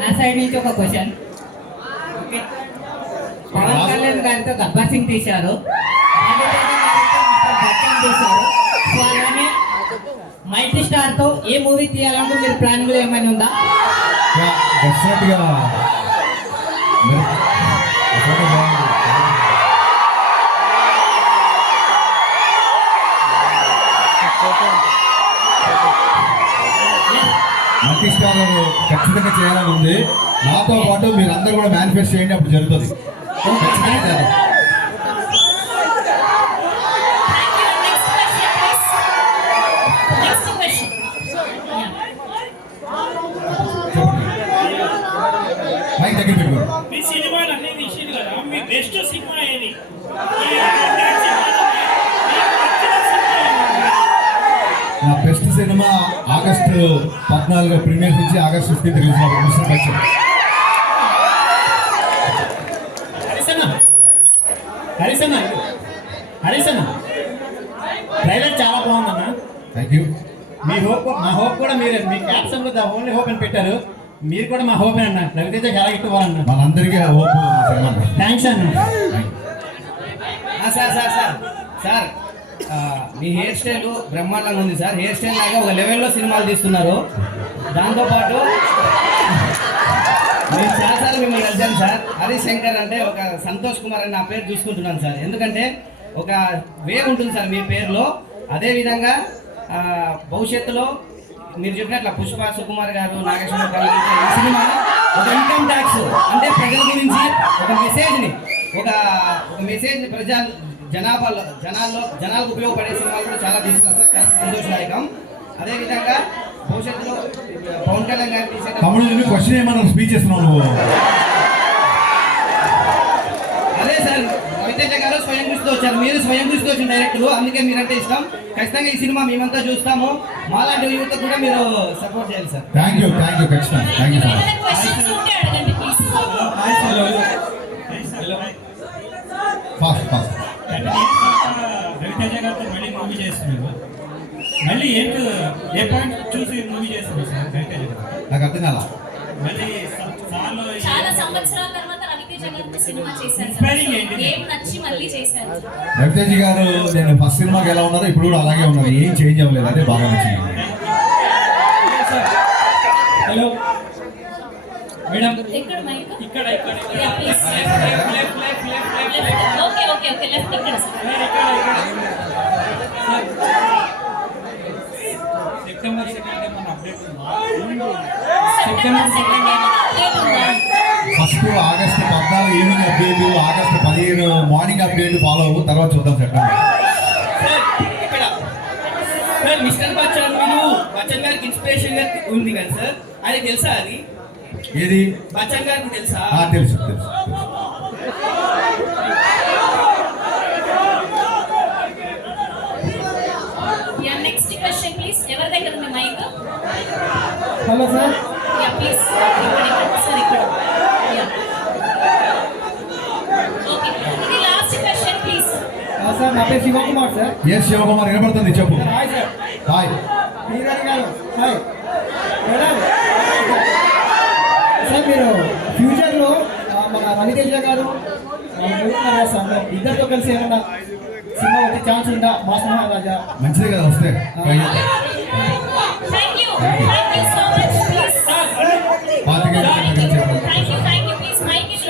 నా సైడ్ నుంచి ఒక క్వశ్చన్. ఓకే, పవన్ కళ్యాణ్ గారితో గబ్బర్ సింగ్ తీశారు, తీశారు. సో అలానే మల్టీ స్టార్ తో ఏ మూవీ తీయాలంటే మీరు ప్లాన్ ఏమైనా ఉందా? డెఫినెట్గా మల్టీ స్టార్ ఖచ్చితంగా చేయాలని ఉంది. నాతో పాటు మీరు అందరూ కూడా మేనిఫెస్ట్ చేయండి, అప్పుడు జరుగుతుంది. ఖచ్చితంగా చేయాలి. మైక్ దగ్గర పెట్టుకోండి. మీ సినిమాలు అన్ని తీసింది కదా, మీ బెస్ట్ సినిమా ఏది? నా బెస్ట్ సినిమా ఆగస్టు 14 ప్రీమియర్ నుంచి ఆగస్టు 15 రిలీజ్ అవుతుంది. మిస్టర్ బచ్చన్. హరీసన్న ట్రైలర్ చాలా బాగుందన్న. Thank you. మీ హోప్, మా హోప్ కూడా మీరే. మీ క్యాప్షన్ ద ఓన్లీ హోప్ అని పెట్టారు. మీరు కూడా మా హోప్ అన్న. రవితేజ ఎలా ఇట్టుకోవాలన్న. మనందరికీ హోప్. థ్యాంక్స్ అన్న. సార్ సార్ సార్ సార్ మీ హెయిర్ స్టైల్ బ్రహ్మాండంగా ఉంది సార్. హెయిర్ స్టైల్ లాగా ఒక లెవెల్లో సినిమాలు తీస్తున్నారు. దాంతోపాటు నేను చాలాసార్లు మిమ్మల్ని కలిసాను సార్. హరీష్ శంకర్ అంటే ఒక సంతోష్ కుమార్ అని నా పేరు చూసుకుంటున్నాను సార్. ఎందుకంటే ఒక వేవ్ ఉంటుంది సార్ మీ పేరులో. అదేవిధంగా భవిష్యత్తులో మీరు చెప్పినట్ల పుష్ప, సుకుమార్ గారు, నాగేశ్వర గారు ఈ సినిమా ఒక ఇన్కమ్ ట్యాక్స్ అంటే ప్రజల గురించి ఒక మెసేజ్ని ఒక మెసేజ్ జనాలకు ఉపయోగపడే సినిమాలు కూడా చాలా తీసుకున్నారు సార్. చాలా సంతోషదాయకం. అదేవిధంగా భవిష్యత్తులో పవన్ కళ్యాణ్ గారు తీసే తమ్ముడు క్వశ్చన్ ఏమన్నా స్పీచ్ ఇస్తున్నావు నువ్వు? అదే సార్, రవితేజ గారు స్వయం కృషితో వచ్చారు, మీరు స్వయం కృషితో వచ్చిన డైరెక్టర్లు, అందుకే మీరంటే ఇష్టం. ఖచ్చితంగా ఈ సినిమా మేమంతా చూస్తాము. మాలాంటి యువత కూడా మీరు సపోర్ట్ చేయాలి సార్. థ్యాంక్ యూ ఖచ్చితంగా. Thank you sir. Fast Ravi Teja గారితో మళ్ళీ మూవీ చేస్తున్నారు. మళ్ళీ ఏంటి ఏ పాయింట్ చూసి మూవీ చేస్తున్నారు సార్ రవితేజ గారు? నాకు అర్థం కాల. మళ్ళీ చాలా సంవత్సరాల తర్వాత రవితేజ గారితో సినిమా చేశారు. ఏం నచ్చి మళ్ళీ చేశారు? రవితేజ గారు నేను ఫస్ట్ సినిమాకి ఎలా ఉన్నారో ఇప్పుడు కూడా అలాగే ఉన్నారు. ఏం చేంజ్ అవ్వలేదు. అదే బాగా నచ్చింది. హలో మేడం, ఎక్కడ మైక్? ఇక్కడ ఓకే ఓకే ఓకే లెఫ్ట్ ఇక్కడ సెప్టెంబర్ 2 మన update September 2 first August 14 evening update, August 15 morning update follow అవ్వు. తర్వాత చూద్దాం సెప్టెంబర్. సార్ మిస్టర్ బచ్చన్ గారికి ఇన్స్పిరేషన్ గా ఉంది కదా సార్, అది తెలుసా? అది ఏది? బచ్చన్ గారికి తెలుసా? తెలుసు. Next question please. ఎవరి దగ్గర ఉంది mike? Hello sir. Yeah please ఇక్కడ సార్ ఇక్కడ. ఓకే, ఇది లాస్ట్ క్వశ్చన్ ప్లీజ్. సార్ నా పేరు శివకుమార్ సార్. ఎస్ శివకుమార్, వినపడుతుంది, చెప్పు. Hi sir. Hi. Hi madam. Sir మీరు ఫ్యూచర్లో మన రవితేజ గారు ఇద్దరితో కలిసి ఏమన్నా సినిమా వచ్చే ఛాన్స్ ఉందా? మా సినిమా రాజా మంచిదే కదా వస్తే. Thank you so much please. Thank you please mike ఇస్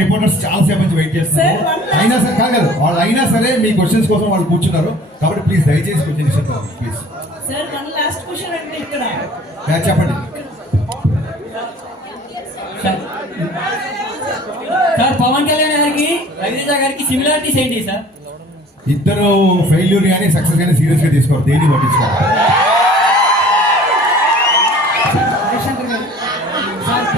రిపోర్టర్స్ చాలా సేపు నుంచి వెయిట్ చేస్తున్నారు. అయినా సరే కాదు వాళ్ళు అయినా సరే మీ క్వశ్చన్స్ కోసం వాళ్ళు కూర్చున్నారు. కాబట్టి ప్లీజ్ దయచేసి క్వశ్చన్ ఇస్తారు please. Sir one last question అంటే ఇక్కడ చెప్పండి సార్. పవన్ కళ్యాణ్ గారికి రవితేజ గారికి సిమిలారిటీస్ ఏంటి సార్? ఇద్దరు ఫెయిల్యూర్ కానీ సక్సెస్ కానీ సీరియస్ గా తీసుకోరు, దేన్ని పట్టించుకోవాలి. సార్